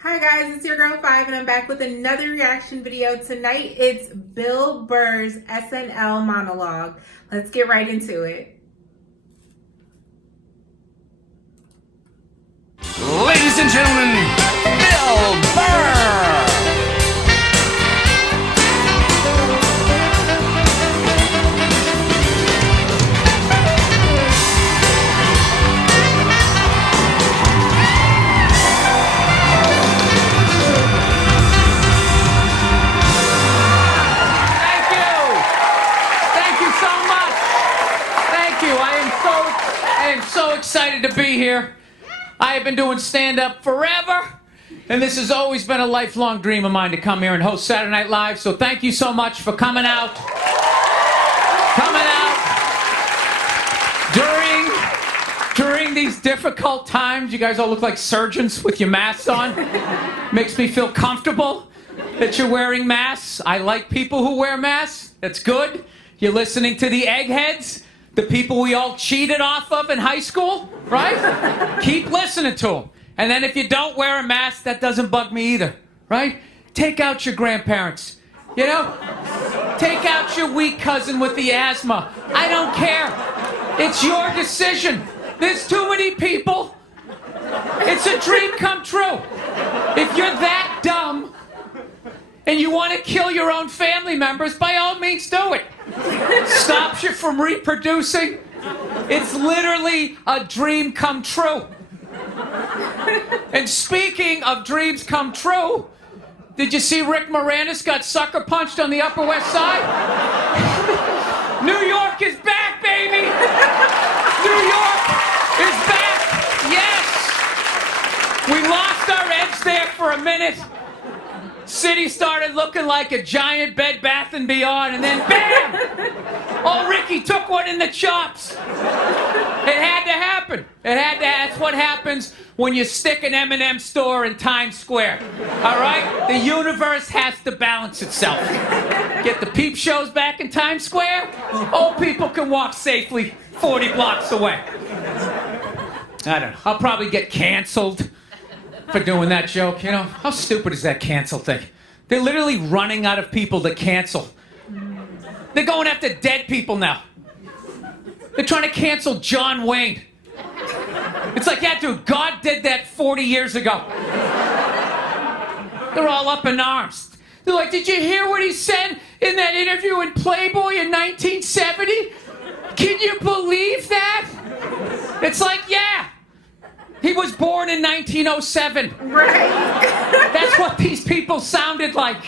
Hi guys, it's your girl 5 and I'm back with another reaction video. Tonight it's Bill Burr's SNL monologue. Let's get right into it. Ladies and gentlemen, Bill Burr! I am so excited to be here. I have been doing stand-up forever, and this has always been a lifelong dream of mine to come here and host Saturday Night Live, so thank you so much for coming out. During these difficult times. You guys all look like surgeons with your masks on. Makes me feel comfortable that you're wearing masks. I like people who wear masks. That's good. You're listening to the eggheads. The people we all cheated off of in high school, right? Keep listening to them. And then if you don't wear a mask, that doesn't bug me either, right? Take out your grandparents, you know? Take out your weak cousin with the asthma. I don't care. It's your decision. There's too many people. It's a dream come true. If you're that dumb and you want to kill your own family members, by all means do it. Stops you from reproducing. It's literally a dream come true. And speaking of dreams come true, did you see Rick Moranis got sucker punched on the Upper West Side? New York is back, baby! New York is back! Yes! We lost our edge there for a minute. City started looking like a giant Bed Bath & Beyond, and then bam! Oh, Ricky took one in the chops. It had to happen. That's what happens when you stick an M&M store in Times Square. All right? The universe has to balance itself. Get the peep shows back in Times Square. Old people can walk safely 40 blocks away. I don't know. I'll probably get canceled for doing that joke, you know? How stupid is that cancel thing? They're literally running out of people to cancel. They're going after dead people now. They're trying to cancel John Wayne. It's like, yeah, dude, God did that 40 years ago. They're all up in arms. They're like, did you hear what he said in that interview in Playboy in 1970? Can you believe that? It's like, yeah. He was born in 1907. Right. That's what these people sounded like.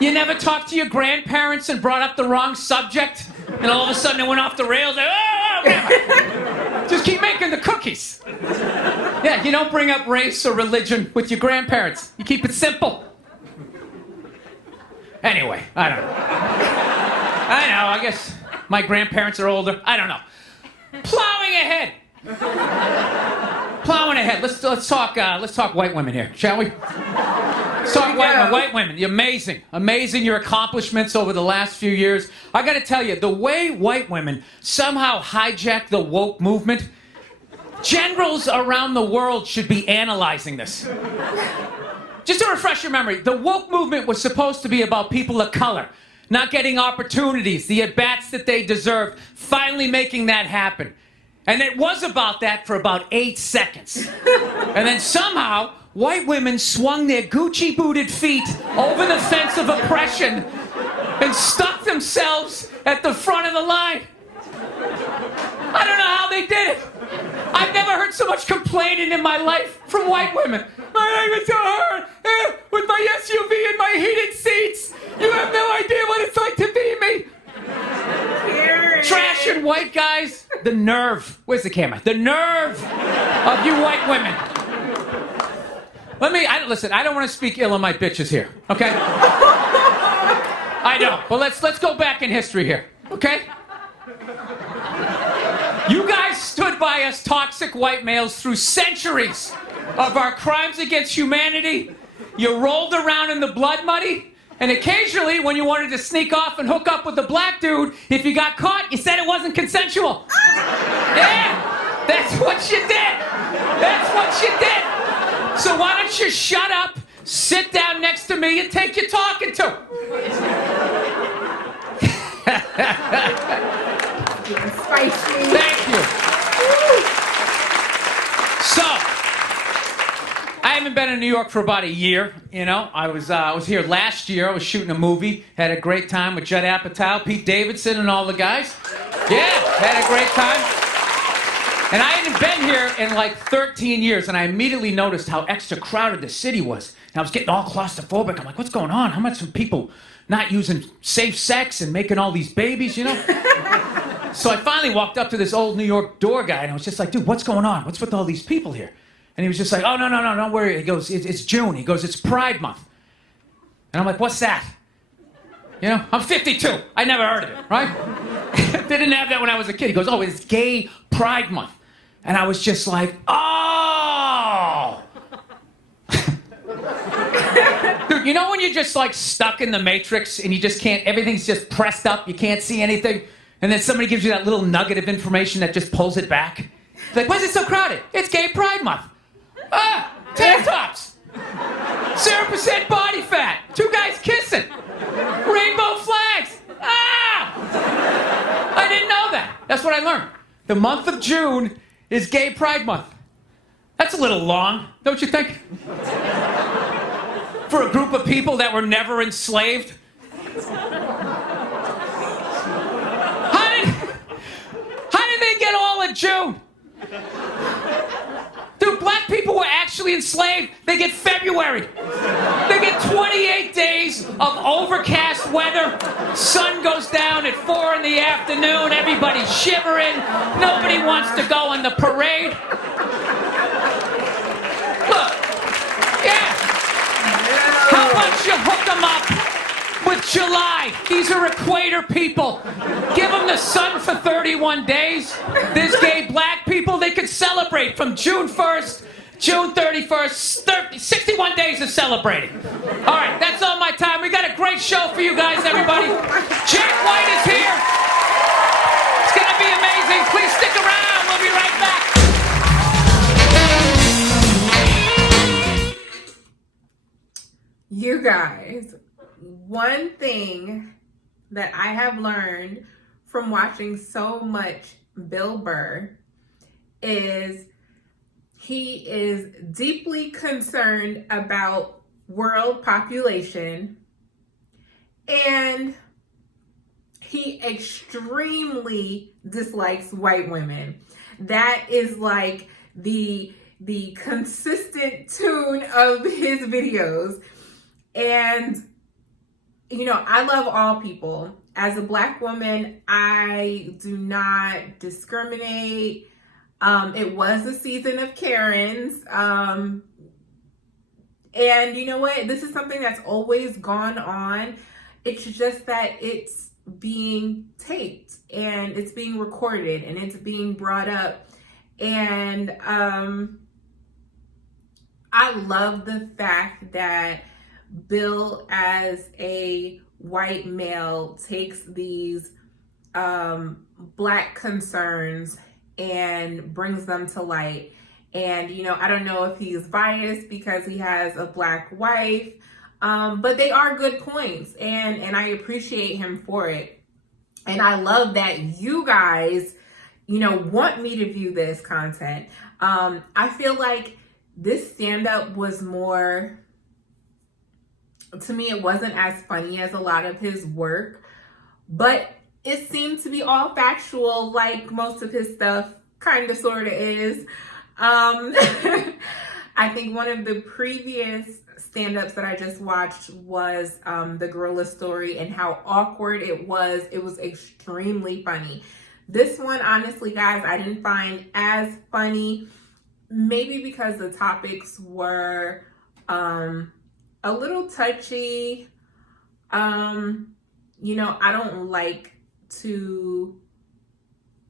You never talked to your grandparents and brought up the wrong subject, and all of a sudden it went off the rails. Like, oh, just keep making the cookies. Yeah, you don't bring up race or religion with your grandparents. You keep it simple. Anyway, I don't know. I guess my grandparents are older. I don't know. Plowing ahead. Let's talk white women here, shall we? Let's talk white women. You're amazing your accomplishments over the last few years. I got to tell you, the way white women somehow hijacked the woke movement, generals around the world should be analyzing this. Just to refresh your memory, the woke movement was supposed to be about people of color not getting opportunities, the at-bats that they deserved, finally making that happen. And it was about that for about 8 seconds. And then somehow, white women swung their Gucci-booted feet over the fence of oppression and stuck themselves at the front of the line. I don't know how they did it. I've never heard so much complaining in my life from white women. My life is so hard. With my SUV and my heated seats. You have no idea what it's like to be me. Trashing white guys. The nerve. Where's the camera? The nerve of you white women. Listen, I don't want to speak ill of my bitches here, okay? I don't. But let's go back in history here, okay? You guys stood by us toxic white males through centuries of our crimes against humanity. You rolled around in the blood money. And occasionally, when you wanted to sneak off and hook up with a black dude, if you got caught, you said it wasn't consensual. Yeah, that's what you did. That's what you did. So why don't you shut up, sit down next to me, and take your talking to? Spicy. Thank you. So, I haven't been in New York for about a year. I was here last year. I was shooting a movie. Had a great time with Judd Apatow, Pete Davidson, and all the guys. Yeah, had a great time. And I hadn't been here in like 13 years, and I immediately noticed how extra crowded the city was. And I was getting all claustrophobic. I'm like, what's going on? How much are people not using safe sex and making all these babies, So I finally walked up to this old New York door guy, and I was just like, dude, what's going on? What's with all these people here? And he was just like, oh, no, don't worry. He goes, it's June. He goes, it's Pride Month. And I'm like, what's that? I'm 52. I never heard of it, right? They didn't have that when I was a kid. He goes, oh, it's Gay Pride Month. And I was just like, oh. Dude, when you're just like stuck in the Matrix and you just can't, everything's just pressed up, you can't see anything, and then somebody gives you that little nugget of information that just pulls it back? It's like, why is it so crowded? It's Gay Pride Month. Tank tops. 0% body fat. 2 guys kissing. Rainbow flags. I didn't know that. That's what I learned. The month of June is Gay Pride Month. That's a little long, don't you think? For a group of people that were never enslaved. How did they get all of June? Dude, black people were actually enslaved. They get February. They get 28 days of overcast weather. Sun goes down at 4 in the afternoon. Everybody's shivering. Nobody wants to go on the parade. Look, yeah. How about you hook them up with July? These are equator people. Give them the sun for 31 days. There's gay black people. They could celebrate from June 1st, June 31st, 61 days of celebrating. All right, that's all my time. We got a great show for you guys, everybody. Jack White is here. It's going to be amazing. Please stick around. We'll be right back. You guys, one thing that I have learned from watching so much Bill Burr is he is deeply concerned about world population, and he extremely dislikes white women. That is like the consistent tune of his videos. And, I love all people. As a black woman, I do not discriminate. It was a season of Karens. And you know what? This is something that's always gone on. It's just that it's being taped and it's being recorded and it's being brought up. And I love the fact that Bill, as a white male, takes these black concerns and brings them to light. And, I don't know if he's biased because he has a black wife, but they are good points, and I appreciate him for it. And I love that you guys, want me to view this content. I feel like this stand-up was more... To me, it wasn't as funny as a lot of his work, but it seemed to be all factual, like most of his stuff kind of sort of is. I think one of the previous stand-ups that I just watched was the Gorilla Story, and how awkward it was. It was extremely funny. This one, honestly, guys, I didn't find as funny, maybe because the topics were a little touchy. I don't like to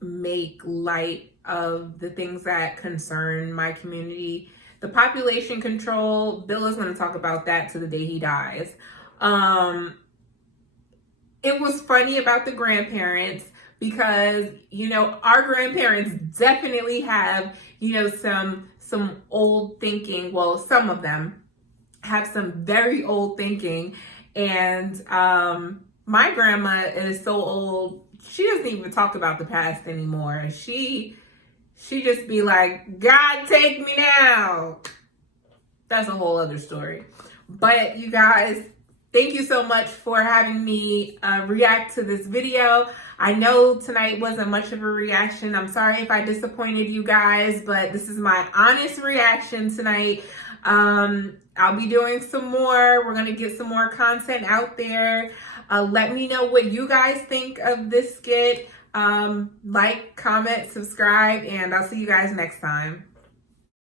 make light of the things that concern my community. The population control, Bill is going to talk about that to the day he dies. It was funny about the grandparents because, our grandparents definitely have, some some old thinking. Well, some of them have some very old thinking. And my grandma is so old, she doesn't even talk about the past anymore. She just be like, God, take me now. That's a whole other story. But you guys, thank you so much for having me react to this video. I know tonight wasn't much of a reaction. I'm sorry if I disappointed you guys, but this is my honest reaction tonight. I'll be doing some more. We're going to get some more content out there. Let me know what you guys think of this skit. Like, comment, subscribe, and I'll see you guys next time.